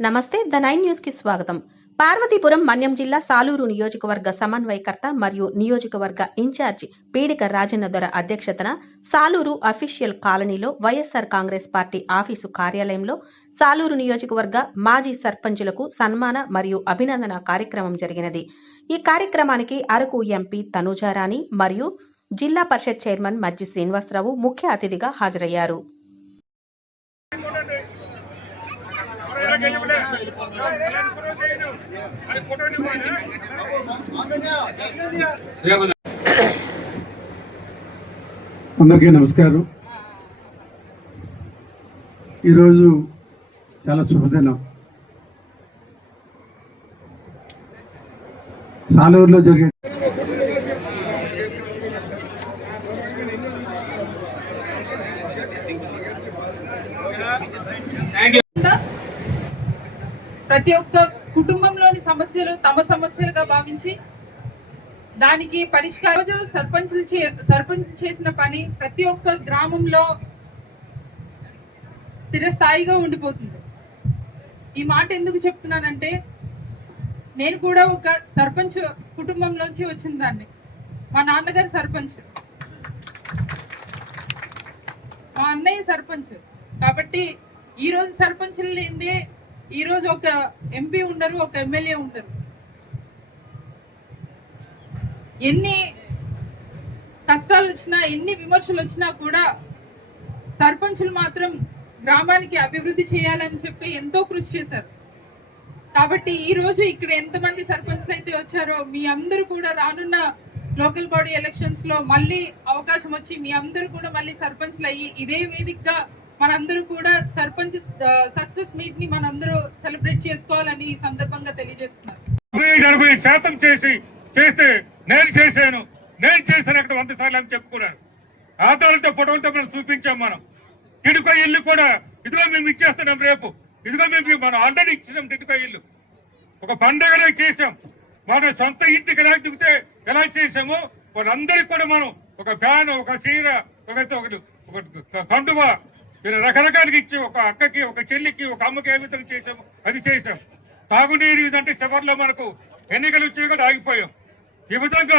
నమస్తే the 9 news కి స్వాగతం. పార్వతీపురం మన్యం జిల్లా సాలూరు నియోజకవర్గ సమన్వయకర్త మరియు నియోజకవర్గ ఇన్ఛార్జి పీడిక రాజన్న దొర అధ్యక్షతన సాలూరు అఫీషియల్ కాలనీలో వైఎస్ఆర్ కాంగ్రెస్ పార్టీ ఆఫీసు కార్యాలయంలో సాలూరు నియోజకవర్గ మాజీ సర్పంచులకు సన్మాన మరియు అభినందన కార్యక్రమం జరిగినది. ఈ కార్యక్రమానికి అరకు ఎంపీ తనూజారాణి మరియు జిల్లా పరిషత్ చైర్మన్ మజ్జి శ్రీనివాసరావు ముఖ్య అతిథిగా హాజరయ్యారు. అందరికీ నమస్కారం. ఈరోజు చాలా శుభదినం. సాలూరులో జరిగే ప్రతి ఒక్క కుటుంబంలోని సమస్యలు తమ సమస్యలుగా భావించి దానికి పరిష్కారం సర్పంచ్ చేసిన పని ప్రతి ఒక్క గ్రామంలో స్థిరస్థాయిగా ఉండిపోతుంది. ఈ మాట ఎందుకు చెప్తున్నానంటే నేను కూడా ఒక సర్పంచ్ కుటుంబంలోంచి వచ్చిన దాన్ని. మా నాన్నగారు సర్పంచ్, మా అన్నయ్య సర్పంచ్. కాబట్టి ఈరోజు సర్పంచులు లేనిదే ఈరోజు ఒక ఎంపీ ఉండరు, ఒక ఎమ్మెల్యే ఉండరు. ఎన్ని కష్టాలు వచ్చినా, ఎన్ని విమర్శలు వచ్చినా కూడా సర్పంచులు మాత్రం గ్రామానికి అభివృద్ధి చేయాలని చెప్పి ఎంతో కృషి చేశారు. కాబట్టి ఈరోజు ఇక్కడ ఎంతమంది సర్పంచ్లు అయితే వచ్చారో మీ అందరూ కూడా రానున్న లోకల్ బాడీ ఎలక్షన్స్లో మళ్ళీ అవకాశం వచ్చి మీ అందరూ కూడా మళ్ళీ సర్పంచ్లు అయ్యి ఇదే వేదికగా మనందరూ కూడా సర్పంచ్ సక్సెస్ మీట్ ని మనందరూ సెలబ్రేట్ చేసుకోవాలని ఈ సందర్భంగా తెలియజేస్తున్నారు. 80% చేస్తే నేను చేశాను అక్కడ 100 సార్లు అని చెప్పుకున్నారు. ఆధారాలతో ఫోటోలతో మనం చూపించాం. మనం టిడుకో ఇల్లు కూడా ఇదిగో మేము ఇచ్చేస్తున్నాం, రేపు ఇదిగో మేము మనం ఆల్రెడీ ఇచ్చినాం. టిడుకో ఇల్లు ఒక పండుగనే చేసాం. మన సొంత ఇంటికి ఎలా దిగితే ఎలా చేసామో వాళ్ళందరికీ కూడా మనం ఒక ఫ్యాన్, ఒక చీర, ఒక కండువ రకరకాలుగా ఇచ్చి ఒక అక్కకి, ఒక చెల్లికి, ఒక అమ్మకి ఏ విధంగా చేసాము అది చేసాం. తాగునీరు ఇదంటే చివరిలో మనకు ఎన్నికలు వచ్చి కూడా ఆగిపోయాం. ఈ విధంగా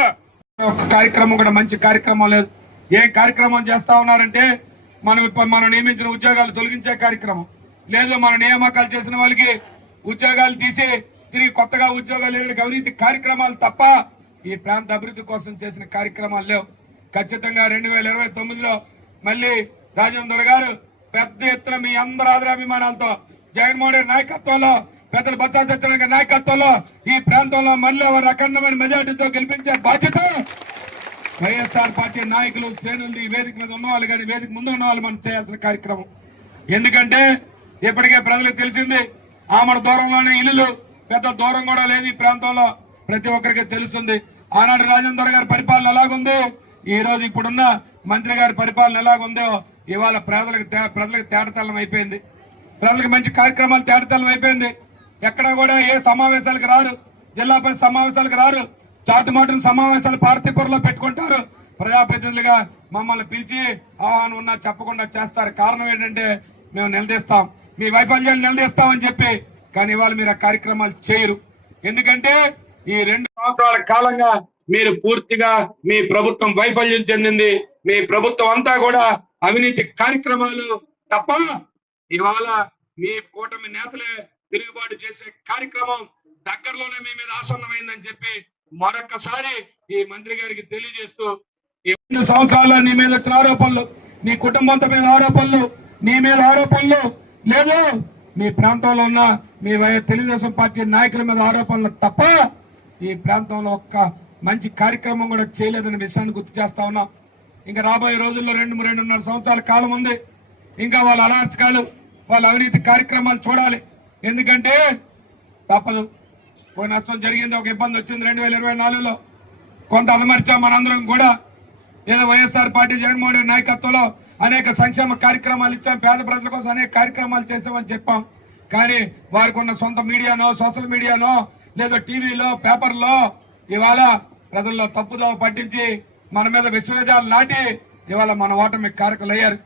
ఒక కార్యక్రమం కూడా మంచి కార్యక్రమం లేదు. ఏం కార్యక్రమం చేస్తా ఉన్నారంటే మనం నియమించిన ఉద్యోగాలు తొలగించే కార్యక్రమం లేదు. మన నియామకాలు చేసిన వాళ్ళకి ఉద్యోగాలు తీసి తిరిగి కొత్తగా ఉద్యోగాలు అవినీతి కార్యక్రమాలు తప్ప ఈ ప్రాంత అభివృద్ధి కోసం చేసిన కార్యక్రమాలు లేవు. ఖచ్చితంగా 2029లో మళ్ళీ రాజేంద్ర గారు పెద్ద ఎత్తున మీ అందరి ఆదరాభిమానాలతో జగన్మోహన్ రెడ్డి నాయకత్వంలో, పెద్దలు బొత్స సత్యనారాయణ గారి నాయకత్వంలో ఈ ప్రాంతంలో మళ్ళీ వారు అఖండమైన మెజార్టీతో గెలిపించే బాధ్యత వైఎస్ఆర్ పార్టీ నాయకులు, శ్రేణులు, ఈ వేదిక మీద ఉన్నవాళ్ళు కానీ వేదిక ముందు ఉన్న వాళ్ళు మనం చేయాల్సిన కార్యక్రమం. ఎందుకంటే ఇప్పటికే ప్రజలకు తెలిసింది ఆమడ దూరంలోనే ఇల్లులు, పెద్ద దూరం కూడా లేదు ఈ ప్రాంతంలో. ప్రతి ఒక్కరికి తెలుస్తుంది ఆనాడు రాజేంద్ర గారి పరిపాలన ఎలాగుందో, ఈ రోజు ఇప్పుడున్న మంత్రి గారి పరిపాలన ఎలాగుందో. ఇవాళ ప్రజలకు తేటతెల్లం అయిపోయింది. ప్రజలకు మంచి కార్యక్రమాలు తేటతెల్లం అయిపోయింది. ఎక్కడ కూడా ఏ సమావేశాలకు రారు, జిల్లా పరిషత్ సమావేశాలకు రారు, చాటుమాటున సమావేశాలు పార్తీపురంలో పెట్టుకుంటారు. ప్రజాప్రతినిధులుగా మమ్మల్ని పిలిచి ఆహ్వానం ఉన్నా చెప్పకుండా చేస్తారు. కారణం ఏంటంటే మేము నిలదీస్తాం, మీ వైఫల్యాలు నిలదీస్తామని చెప్పి. కానీ ఇవాళ మీరు ఆ కార్యక్రమాలు చేయరు. ఎందుకంటే ఈ 2 సంవత్సరాల కాలంగా మీరు పూర్తిగా మీ ప్రభుత్వం వైఫల్యం చెందింది. మీ ప్రభుత్వం అంతా కూడా అవినీతి కార్యక్రమాలు తప్ప ఇవాళ మీ కూటమి నేతలే తిరుగుబాటు చేసే కార్యక్రమం దగ్గరలోనే మీ మీద ఆసన్నమైందని చెప్పి మరొక్కసారి ఈ మంత్రి గారికి తెలియజేస్తూ, ఈ 2 సంవత్సరాల్లో నీ మీద వచ్చిన ఆరోపణలు, నీ కుటుంబంతో మీద ఆరోపణలు, నీ మీద ఆరోపణలు లేదు, మీ ప్రాంతంలో ఉన్న మీ తెలుగుదేశం పార్టీ నాయకుల మీద ఆరోపణలు తప్ప ఈ ప్రాంతంలో ఒక్క మంచి కార్యక్రమం కూడా చేయలేదనే విషయాన్ని గుర్తు చేస్తా ఉన్నాం. ఇంకా రాబోయే రోజుల్లో 2-2.5 సంవత్సరాల కాలం ఉంది. ఇంకా వాళ్ళ అరాచకాలు, వాళ్ళ అవినీతి కార్యక్రమాలు చూడాలి. ఎందుకంటే తప్పదు. ఒక నష్టం జరిగింది, ఒక ఇబ్బంది వచ్చింది 2024లో. కొంత అదమర్చాం మనందరం కూడా. ఏదో వైఎస్ఆర్ పార్టీ జగన్మోహన్ రెడ్డి నాయకత్వంలో అనేక సంక్షేమ కార్యక్రమాలు ఇచ్చాం, పేద ప్రజల కోసం అనేక కార్యక్రమాలు చేసామని చెప్పాం. కానీ వారికి ఉన్న సొంత మీడియానో, సోషల్ మీడియానో, లేదా టీవీలో, పేపర్లో ఇవాళ ప్రజల్లో తప్పుదోవ పట్టించి మన మీద విశ్వవిద్యాలయాలు నాటి ఇవాళ మన ఓటమి కారకులయ్యారు.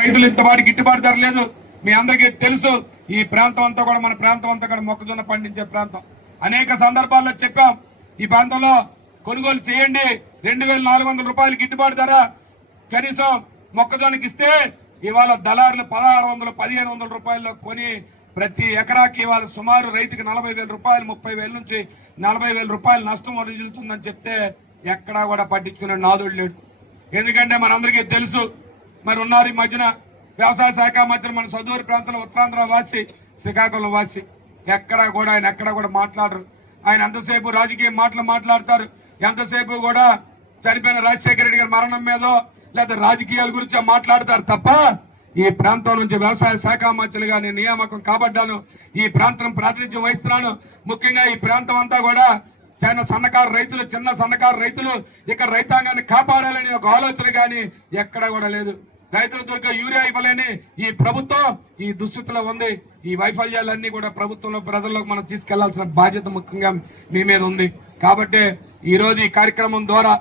రైతులు ఇంతవాటి గిట్టుబాటు ధర లేదు, మీ అందరికీ తెలుసు ఈ ప్రాంతం అంతా కూడా మన ప్రాంతం అంతా కూడా మొక్కజొన్న పండించే ప్రాంతం. అనేక సందర్భాల్లో చెప్పాం ఈ ప్రాంతంలో కొనుగోలు చేయండి, 2,400 రూపాయలు గిట్టుబాటు ధర కనీసం మొక్కజొన్నకి ఇస్తే ఇవాళ దళారులు 1,600, 1,500 రూపాయల్లో కొని ప్రతి ఎకరాకి ఇవాళ సుమారు రైతుకి 40,000 రూపాయలు, 30,000 నుంచి 40,000 రూపాయలు నష్టం వదిలితుందని చెప్తే ఎక్కడా కూడా పట్టించుకునే నాదుడు లేడు. ఎందుకంటే మనందరికీ తెలుసు, మరి ఉన్నారు ఈ మధ్యన వ్యవసాయ శాఖ మంత్రి మన సదూరు ప్రాంతంలో ఉత్తరాంధ్ర వాసి, శ్రీకాకుళం వాసి, ఆయన ఎక్కడ కూడా మాట్లాడరు. ఆయన ఎంతసేపు రాజకీయ మాటలు మాట్లాడతారు, ఎంతసేపు కూడా చనిపోయిన రాజశేఖర రెడ్డి గారి మరణం మీదో లేదా రాజకీయాల గురించి మాట్లాడతారు తప్ప ఈ ప్రాంతం నుంచి వ్యవసాయ శాఖ మంత్రులుగా నేను నియామకం కాబడ్డాను, ఈ ప్రాంతం ప్రాతినిధ్యం వహిస్తున్నాను. ముఖ్యంగా ఈ ప్రాంతం అంతా కూడా చిన్న సన్నకారు రైతులు ఇక్కడ రైతాంగాన్ని కాపాడాలని ఒక ఆలోచన కానీ ఎక్కడ కూడా లేదు. రైతులు దొరికే యూరియా ఇవ్వలేని ఈ ప్రభుత్వం ఈ దుస్థితిలో ఉంది. ఈ వైఫల్యాలన్నీ కూడా ప్రభుత్వంలో ప్రజల్లోకి మనం తీసుకెళ్లాల్సిన బాధ్యత ముఖ్యంగా మీ మీద ఉంది. కాబట్టి ఈ రోజు ఈ కార్యక్రమం ద్వారా